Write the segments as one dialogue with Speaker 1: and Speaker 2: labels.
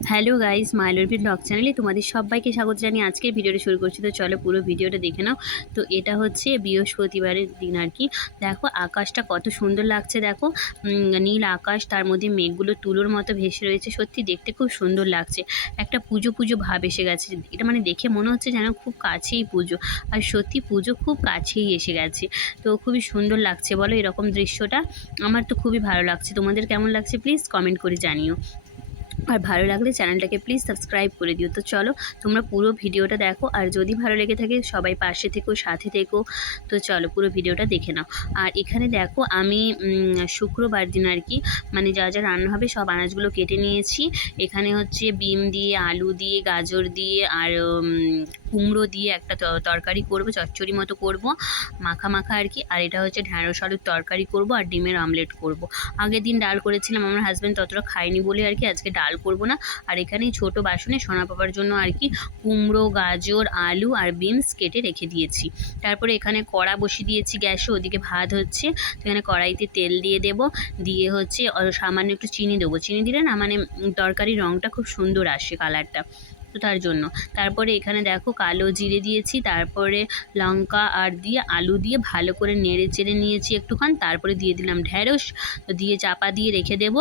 Speaker 1: Hello guys মাইলরবি blog চ্যানেলে তোমাদের সবাইকে স্বাগত জানিয়ে আজকের ভিডিওটা শুরু করছি। তো চলো পুরো ভিডিওটা দেখে নাও। তো এটা হচ্ছে বৃহস্পতিবারের দিন আর কি। দেখো, আকাশটা কত সুন্দর লাগছে, দেখো। নীল আকাশ, তার মধ্যে মেঘগুলো তুলোর মতো ভেসে রয়েছে। সত্যি দেখতে খুব সুন্দর লাগছে। একটা পুজো পুজো ভাব এসে গেছে। এটা মানে দেখে মনে হচ্ছে যেন খুব কাছেই পুজো। আর সত্যি পুজো খুব কাছেই এসে গেছে। তো খুবই সুন্দর লাগছে, বলো এরকম দৃশ্যটা। আমার তো খুবই ভালো লাগছে। তোমাদের কেমন লাগছে প্লিজ কমেন্ট করে জানিও। আর ভালো লাগলে চ্যানেলটাকে প্লিজ সাবস্ক্রাইব করে দিও। তো চলো, তোমরা পুরো ভিডিওটা দেখো, আর যদি ভালো লেগে থাকে, সবাই পাশে থেকো, সাথে থেকো। তো চলো, পুরো ভিডিওটা দেখে নাও। আর এখানে দেখো, আমি শুক্রবার দিন আর কি মানে যা যা রান্না হবে, সব আনাজগুলো কেটে নিয়েছি। এখানে হচ্ছে বিম দিয়ে, আলু দিয়ে, গাজর দিয়ে, আর কুমড়ো দিয়ে একটা তরকারি করব, চচ্চড়ি মতো করব, মাখা মাখা আর কি। আর এটা হচ্ছে ঢ্যাঁড়স আলুর তরকারি করব, আর ডিমের আমলেট করব। আগের দিন ডাল করেছিলাম, আমার হাজব্যান্ড ততটা খায়নি বলে আর কি, আজকে ডাল করব না। আর এখানেই ছোট বাসনে সোনা পাপার জন্য আর কি কুমড়ো, গাজর, আলু আর বিনস কেটে রেখে দিয়েছি। তারপরে এখানে কড়া বসিয়ে দিয়েছি গ্যাসে, ওদিকে ভাত হচ্ছে। তো এখানে কড়াইতে তেল দিয়ে দেব। দিয়ে হচ্ছে সামান্য একটু চিনি দেবো। চিনি দিলে না মানে তরকারির রঙটা খুব সুন্দর আসে কালারটা তো তার জন্য। তারপরে এখানে দেখো কালো জিরে দিয়েছি, তারপরে লঙ্কা আর দিয়ে আলু দিয়ে ভালো করে নেড়ে চেড়ে নিয়েছি একটুক্ষণ তারপরে দিয়ে দিলাম ঢ্যাঁড়স তো দিয়ে চাপা দিয়ে রেখে দেবো।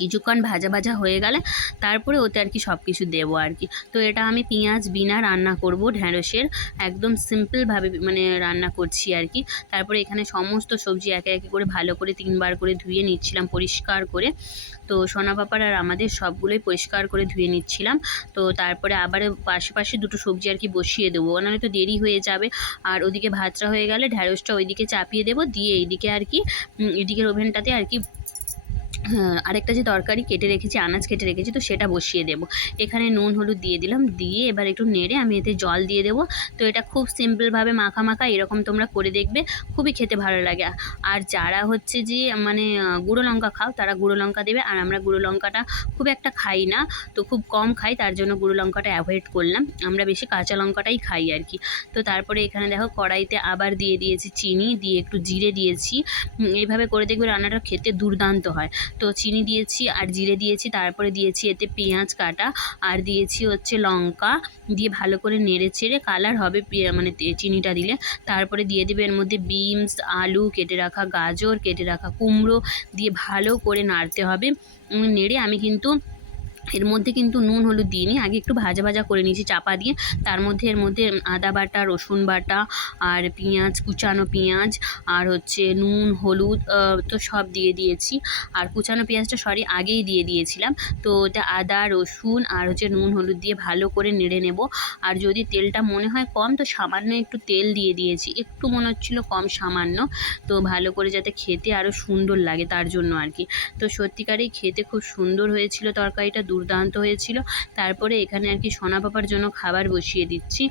Speaker 1: কিছুক্ষণ ভাজা ভাজা হয়ে গেলে তারপরে ওতে আর কি সব কিছু দেবো আর কি। তো এটা আমি পেঁয়াজ বিনা রান্না করব ঢ্যাঁড়সের, একদম সিম্পলভাবে মানে রান্না করছি আর কি। তারপরে এখানে সমস্ত সবজি একে একে করে ভালো করে তিনবার করে ধুয়ে নিচ্ছিলাম পরিষ্কার করে। তো সোনা পাপার আর আমাদের সবগুলোই পরিষ্কার করে ধুয়ে নিচ্ছিলাম। তো তারপরে আবার পাশে পাশে দুটো সবজি আর কি বসিয়ে দেবো। নাহলে তো দেরি হয়ে যাবে। আর ওদিকে ভাতটা হয়ে গেলে ঢ্যাঁড়সটা ওইদিকে চাপিয়ে দেবো। দিয়ে এইদিকে আর কি এদিকের ওভেনটাতে আর কি আরেকটা যে তরকারি কেটে রেখেছি, আনাজ কেটে রেখেছি, তো সেটা বসিয়ে দেবো। এখানে নুন, হলুদ দিয়ে দিলাম, দিয়ে এবার একটু নেড়ে আমি এতে জল দিয়ে দেবো। তো এটা খুব সিম্পলভাবে মাখা মাখা, এরকম তোমরা করে দেখবে, খুবই খেতে ভালো লাগে। আর যারা হচ্ছে যে মানে গুঁড়ো লঙ্কা খাও, তারা গুঁড়ো লঙ্কা দেবে। আর আমরা গুঁড়ো লঙ্কাটা খুব একটা খাই না, তো খুব কম খাই, তার জন্য গুঁড়ো লঙ্কাটা অ্যাভয়েড করলাম। আমরা বেশি কাঁচা লঙ্কাটাই খাই আর কি। তো তারপরে এখানে দেখো, কড়াইতে আবার দিয়ে দিয়েছি চিনি, দিয়ে একটু জিরে দিয়েছি। এইভাবে করে দেখবে রান্নাটা খেতে দুর্দান্ত হয়। তো চিনি দিয়েছি আর জিরে দিয়েছি, তারপরে দিয়েছি এতে পেঁয়াজ কাটা আর দিয়েছি হচ্ছে লঙ্কা দিয়ে ভালো করে নেড়ে চেড়ে কালার হবে মানে চিনিটা দিলে। তারপরে দিয়ে দেবে এর মধ্যে বিনস আলু, কেটে রাখা গাজর, কেটে রাখা কুমড়ো দিয়ে ভালো করে নাড়তে হবে। নেড়ে আমি কিন্তু এর মধ্যে কিন্তু নুন, হলুদ দিইনি আগে একটু ভাজা ভাজা করে নিয়েছি। চাপা দিয়ে তার মধ্যে, এর মধ্যে আদা বাটা, রসুন বাটা আর পেঁয়াজ, কুচানো পেঁয়াজ আর হচ্ছে নুন, হলুদ তো সব দিয়ে দিয়েছি। আর কুচানো পেঁয়াজটা, সরি, আগেই দিয়ে দিয়েছিলাম। তো ওটা আদা, রসুন আর হচ্ছে নুন, হলুদ দিয়ে ভালো করে নেড়ে নেব। আর যদি তেলটা মনে হয় কম, তো সামান্য একটু তেল দিয়ে দিয়েছি। একটু মনে হচ্ছিল কম সামান্য। তো ভালো করে যাতে খেতে আরও সুন্দর লাগে তার জন্য আর কি। তো সত্যিকারেই খেতে খুব সুন্দর হয়েছিল তরকারিটা। দুর্দান্ত হয়েছিল। তারপরে এখানে আর কি সোনা পাপার জন্য খাবার বসিয়ে দিচ্ছি।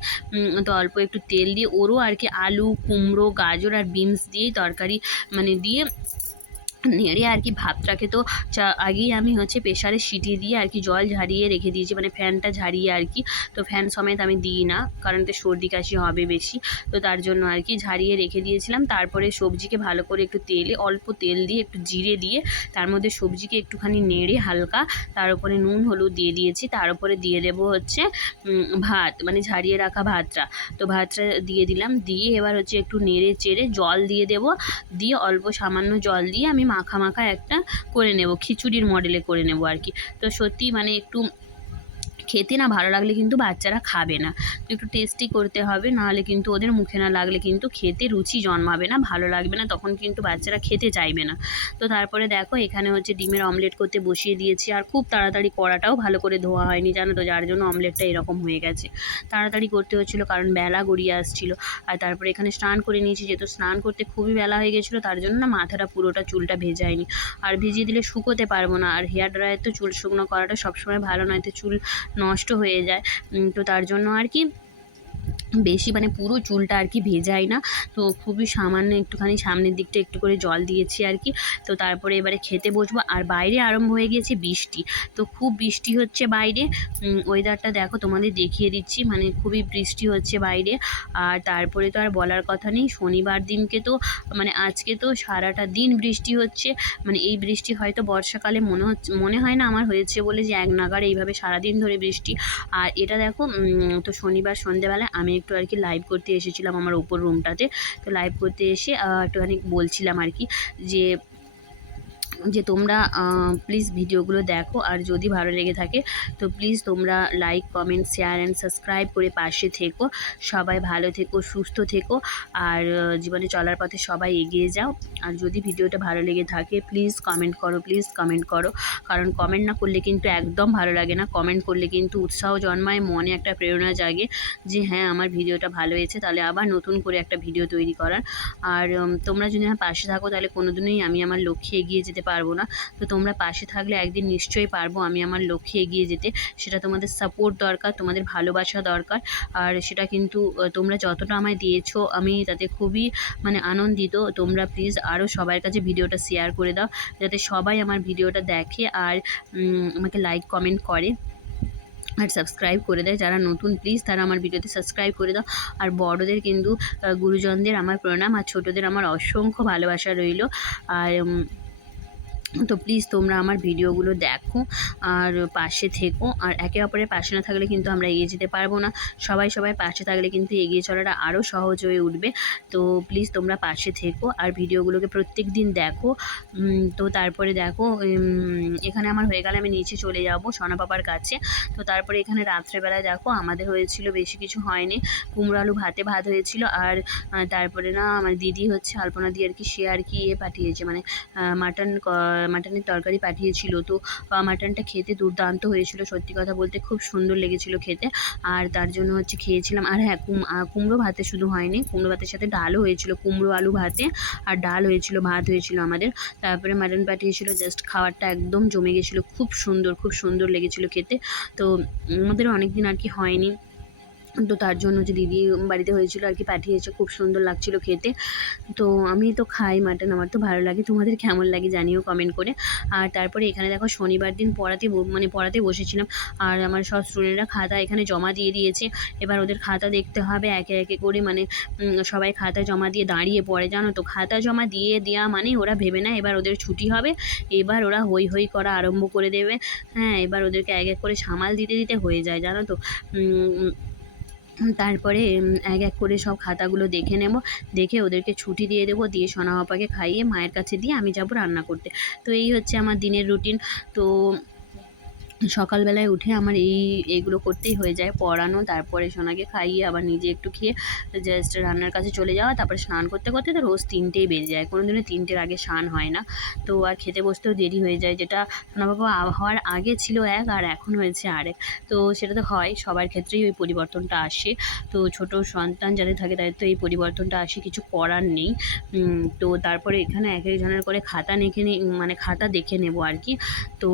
Speaker 1: তো অল্প একটু তেল দিয়ে, ওরও আর কি আলু, কুমড়ো, গাজর আর বিনস দিয়েই তরকারি মানে দিয়ে নেড়ে আর কি ভাতটাকে তো চা, আগেই আমি হচ্ছে প্রেশারে সিটি দিয়ে আর কি জল ঝারিয়ে রেখে দিয়েছি মানে ফ্যানটা ঝারিয়ে আর কি। তো ফ্যান সমেত আমি দিই না, কারণ তো সর্দি কাশি হবে বেশি। তো তার জন্য আর কি ঝারিয়ে রেখে দিয়েছিলাম, তারপরে সবজিকে ভালো করে একটু তেলে, অল্প তেল দিয়ে একটু জিরে দিয়ে, তার মধ্যে সবজিকে একটুখানি নেড়ে হালকা তার উপরে নুন, হলুদ দিয়ে দিয়েছি, তার উপরে দিয়ে দেবো হচ্ছে ভাত মানে ঝারিয়ে রাখা ভাতটা। তো ভাতটা দিয়ে দিলাম, দিয়ে এবার হচ্ছে একটু নেড়ে চেড়ে জল দিয়ে দেবো, দিয়ে অল্প সামান্য জল দিয়ে আমি মাখা মাখা একটা করে নেব, খিচুড়ির মডেলে করে নেব আর কি। তো সত্যি মানে একটু খেতে না ভালো লাগলে কিন্তু বাচ্চারা খাবে না। তো একটু টেস্টি করতে হবে, নাহলে কিন্তু ওদের মুখে না লাগলে কিন্তু খেতে রুচি জন্মাবে না, ভালো লাগবে না, তখন কিন্তু বাচ্চারা খেতে চাইবে না। তো তারপরে দেখো, এখানে হচ্ছে ডিমের অমলেট করতে বসিয়ে দিয়েছি, আর খুব তাড়াতাড়ি কড়াটাও ভালো করে ধোয়া হয়নি, জানো তো, যার জন্য অমলেটটা এরকম হয়ে গেছে। তাড়াতাড়ি করতে হচ্ছিল, কারণ বেলা গড়িয়ে আসছিল, আর তারপরে এখানে স্নান করে নিয়েছি, যেহেতু স্নান করতে খুবই বেলা হয়ে গেছিল, তার জন্য না মাথাটা পুরোটা চুলটা ভেজায়নি আর ভিজিয়ে দিলে শুকোতে পারব না, আর হেয়ার ড্রায়ার তো চুল শুকনো করাটা সবসময় ভালো নয়, তো চুল নষ্ট হয়ে যায়। তো তার জন্য আর কি বেশি মানে পুরো চুলটা আর কি ভেজাই না। তো খুবই সামান্য একটুখানি সামনের দিকটা একটু করে জল দিয়েছি আর কি। তো তারপরে এবারে খেতে বসবো। আর বাইরে আরম্ভ হয়ে গিয়েছে বৃষ্টি। তো খুব বৃষ্টি হচ্ছে বাইরে। ওয়েদারটা দেখো তোমাদের দেখিয়ে দিচ্ছি। মানে খুবই বৃষ্টি হচ্ছে বাইরে। আর তারপরে তো আর বলার কথা নেই। শনিবার দিনকে তো মানে আজকে তো সারাটা দিন বৃষ্টি হচ্ছে। মানে এই বৃষ্টি হয়তো বর্ষাকালে মনে হচ্ছে, মনে হয় না, আমার হয়েছে বলে যে এক নাগার এইভাবে সারাদিন ধরে বৃষ্টি। আর এটা দেখো তো শনিবার সন্ধেবেলায় আমি একটু আর কি লাইভ করতে এসেছিলাম আমার উপর রুমটাতে তো লাইভ করতে এসে একটুখানি বলছিলাম আর কি যে যে তোমরা প্লিজ ভিডিওগুলো দেখো আর যদি ভালো লেগে থাকে, তো প্লিজ তোমরা like comment share and subscribe করে পাশে থেকো। সবাই ভালো থেকো, সুস্থ থেকো আর জীবনে চলার পথে সবাই এগিয়ে যাও। আর যদি ভিডিওটা ভালো লেগে থাকে প্লিজ কমেন্ট করো প্লিজ কমেন্ট করো। কারণ কমেন্ট না করলে কিন্তু একদম ভালো লাগে না। কমেন্ট করলে কিন্তু উৎসাহ জন্মায়, মনে একটা প্রেরণা জাগে যে হ্যাঁ আমার ভিডিওটা ভালো হয়েছে, তাহলে আবার নতুন করে একটা ভিডিও তৈরি করার। আর তোমরা যদি আমার পাশে থাকো, তাহলে কোনোদিনই আমি আমার লক্ষ্যে এগিয়ে যেতে পারব না। তো তোমরা পাশে থাকলে একদিন নিশ্চয়ই পারব। আমি আমার লক্ষ্যে এগিয়ে যেতে। সেটা তোমাদের সাপোর্ট দরকার, তোমাদের ভালোবাসা দরকার। আর সেটা কিন্তু তোমরা যতটা আমায় দিয়েছ, আমি তাতে খুবই মানে আনন্দিত। তোমরা প্লিজ আরও সবার কাছে ভিডিওটা শেয়ার করে দাও, যাতে সবাই আমার ভিডিওটা দেখে আর আমাকে লাইক কমেন্ট করে আর সাবস্ক্রাইব করে দেয়। যারা নতুন প্লিজ তারা আমার ভিডিওতে সাবস্ক্রাইব করে দাও। আর বড়দের কিন্তু গুরুজনদের আমার প্রণাম। আর ছোটদের আমার অসংখ্য ভালোবাসা রইল। আর তো প্লিজ তোমরা আমার ভিডিওগুলো দেখো আর পাশে থেকো। আর একে অপরের পাশে না থাকলে কিন্তু আমরা এগিয়ে যেতে পারব না। সবাই সবাই পাশে থাকলে কিন্তু এগিয়ে চলাটা আরও সহজ হয়ে উঠবে। তো প্লিজ তোমরা পাশে থেকো আর ভিডিওগুলোকে প্রত্যেক দিন দেখো তো তারপরে দেখো এখানে আমার হয়ে গেলে আমি নিচে চলে যাব সোনা পাপার কাছে। তো তারপরে এখানে রাত্রেবেলায় দেখো, আমাদের হয়েছিল বেশি কিছু হয়নি। কুমড়ো আলু ভাতে ভাত হয়েছিল আর তারপরে না আমার দিদি হচ্ছে আলপনা দিয়ে আর কি, সে আর কি ইয়ে পাঠিয়েছে। মানে মাটন মাটনের তরকারি পাঠিয়েছিল। তো মাটনটা খেতে দুর্দান্ত হয়েছিল, সত্যি কথা বলতে খুব সুন্দর লেগেছিল খেতে। আর তার জন্য হচ্ছে খেয়েছিলাম, আর হ্যাঁ কুম- কুমড়ো ভাতে শুধু হয়নি, কুমড়ো ভাতের সাথে ডালও হয়েছিল, কুমড়ো আলু ভাতে। আর ডাল হয়েছিল, ভাত হয়েছিল আমাদের। তারপরে মাটন পাঠিয়েছিল জাস্ট খাবারটা একদম জমে গেছিল, খুব সুন্দর খুব সুন্দর লেগেছিল খেতে। তো, আমাদের অনেক দিন আর কি হয়নি। তো তার জন্য যে দিদি বাড়িতে হয়েছিল আর কি পাঠিয়েছে, খুব সুন্দর লাগছিল খেতে। তো আমি তো খাই মাটন, আমার তো ভালো লাগে। তোমাদের কেমন লাগে জানিও কমেন্ট করে। আর তারপরে এখানে দেখো শনিবার দিন পড়াতে মানে পড়াতে বসেছিলাম। আর আমার সব স্টুডেন্টরা খাতা এখানে জমা দিয়ে দিয়েছে। এবার ওদের খাতা দেখতে হবে, একে একে করে মানে সবাই খাতা জমা দিয়ে দাঁড়িয়ে পড়ে, জানো তো? খাতা জমা দিয়ে দেওয়া মানে ওরা ভেবে না এবার ওদের ছুটি হবে। এবার ওরা হই হই করা আরম্ভ করে দেবে। হ্যাঁ এবার ওদেরকে এক এক করে সামাল দিতে দিতে হয়ে যায়, জানো তো? তারপরে এক এক করে সব খাতাগুলো দেখে নেব। দেখে ওদেরকে ছুটি দিয়ে দেবো, দিয়ে সোনা পাপাকে খাইয়ে মায়ের কাছে দিয়ে আমি যাব রান্না করতে। তো এই হচ্ছে আমার দিনের রুটিন তো সকালবেলায় উঠে আমার এই এইগুলো করতেই হয়ে যায়। পড়ানো, তারপরে সোনাকে খাইয়ে আবার নিজে একটু খেয়ে জাস্ট রান্নার কাছে চলে যাওয়া, তারপরে স্নান করতে করতে তো রোজ তিনটেই বেজে যায়। কোনো দিনও তিনটের আগে স্নান হয় না। তো আর খেতে বসতেও দেরি হয়ে যায়। যেটা সোনা বাবা হওয়ার আগে ছিল এক, আর এখন হয়েছে আরেক। তো সেটা তো হয়, সবার ক্ষেত্রেই ওই পরিবর্তনটা আসে। তো ছোট সন্তান যাদের থাকে তাদের তো এই পরিবর্তনটা আসে, কিছু করার নেই। তো তারপরে এখানে এক একজনের করে খাতা নেখে মানে খাতা দেখে নেব আর কি। তো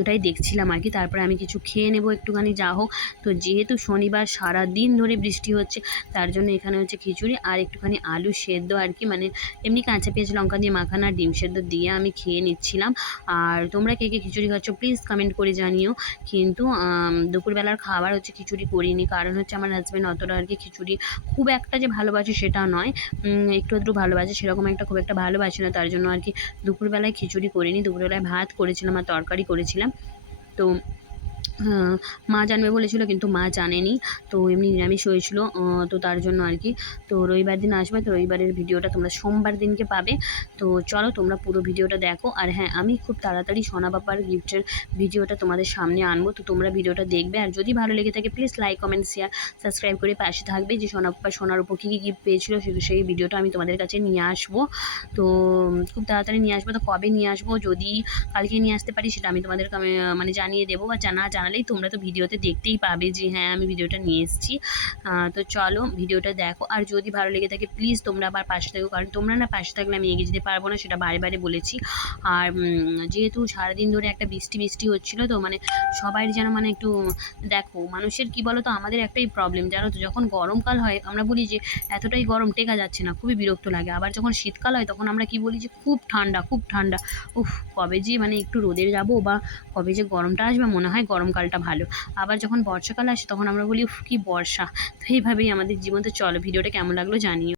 Speaker 1: ওটাই দেখছিলাম আর কি। তারপরে আমি কিছু খেয়ে নেব একটুখানি, যা হোক। তো যেহেতু শনিবার সারা দিন ধরে বৃষ্টি হচ্ছে, তার জন্য এখানে হচ্ছে খিচুড়ি আর একটুখানি আলু সেদ্ধ আর কি। মানে এমনি কাঁচা পেঁয়াজ, লঙ্কা দিয়ে মাখানো আর ডিম সেদ্ধ দিয়ে আমি খেয়ে নিচ্ছিলাম। আর তোমরা কে কে খিচুড়ি খাচ্ছ প্লিজ কমেন্ট করে জানিও। কিন্তু দুপুরবেলার খাবার হচ্ছে খিচুড়ি করিনি। কারণ হচ্ছে আমার হাজব্যান্ড অতটা আর কি খিচুড়ি খুব একটা যে ভালোবাসে সেটা নয়। একটু একটু ভালোবাসে, সেরকম একটা খুব একটা ভালোবাসে না। তার জন্য আর কি দুপুরবেলায় খিচুড়ি করিনি। দুপুরবেলায় ভাত করেছিলাম আর তরকারি করেছিলাম। তো মা জানবে বলেছিল কিন্তু মা জানেনি। তো এমনি নিরামিষ হয়েছিল তো তার জন্য আর কি। তো রবিবার দিন আসবে, তো রবিবারের ভিডিওটা তোমরা সোমবার দিনকে পাবে। তো চলো তোমরা পুরো ভিডিওটা দেখো। আর হ্যাঁ আমি খুব তাড়াতাড়ি সোনা বাবার গিফটের ভিডিওটা তোমাদের সামনে আনব। তো তোমরা ভিডিওটা দেখবে। আর যদি ভালো লেগে থাকে please like comment share subscribe করে পাশে থাকবে যে সোনা বাবা সোনার উপর কী কী গিফট পেয়েছিল সেই ভিডিওটা আমি তোমাদের কাছে নিয়ে আসব। তো খুব তাড়াতাড়ি নিয়ে আসব। তো কবে নিয়ে আসব? যদি কালকে নিয়ে আসতে পারি সেটা আমি তোমাদের মানে জানিয়ে দেবো বা জানা জানা বানালেই তোমরা তো ভিডিওতে দেখতেই পাবে যে হ্যাঁ আমি ভিডিওটা নিয়ে এসেছি। তো চলো ভিডিওটা দেখো। আর যদি ভালো লেগে থাকে প্লিজ তোমরা আবার পাশে থাকো। কারণ তোমরা না পাশে থাকলে আমি এগিয়ে যেতে পারব না, সেটা বারে বারে বলেছি। আর যেহেতু সারাদিন ধরে একটা বৃষ্টি বৃষ্টি হচ্ছিল, তো মানে সবাই যেন মানে একটু, দেখো, মানুষের কি বলো তো আমাদের একটাই প্রবলেম জানো তো? যখন গরমকাল হয়, আমরা বলি যে এতটাই গরম টেকা যাচ্ছে না, খুবই বিরক্ত লাগে। আবার যখন শীতকাল হয়, তখন আমরা কি বলি যে খুব ঠান্ডা খুব ঠান্ডা। উফ, কবে যে মানে একটু রোদে যাব বা কবে যে গরমটা আসবে, মনে হয় গরমকালটা ভালো। আবার যখন বর্ষাকাল আসে তখন আমরা বলি, উফ, কি বর্ষা। তো এইভাবেই আমাদের জীবন। তো চলো, ভিডিওটা কেমন লাগল জানিও।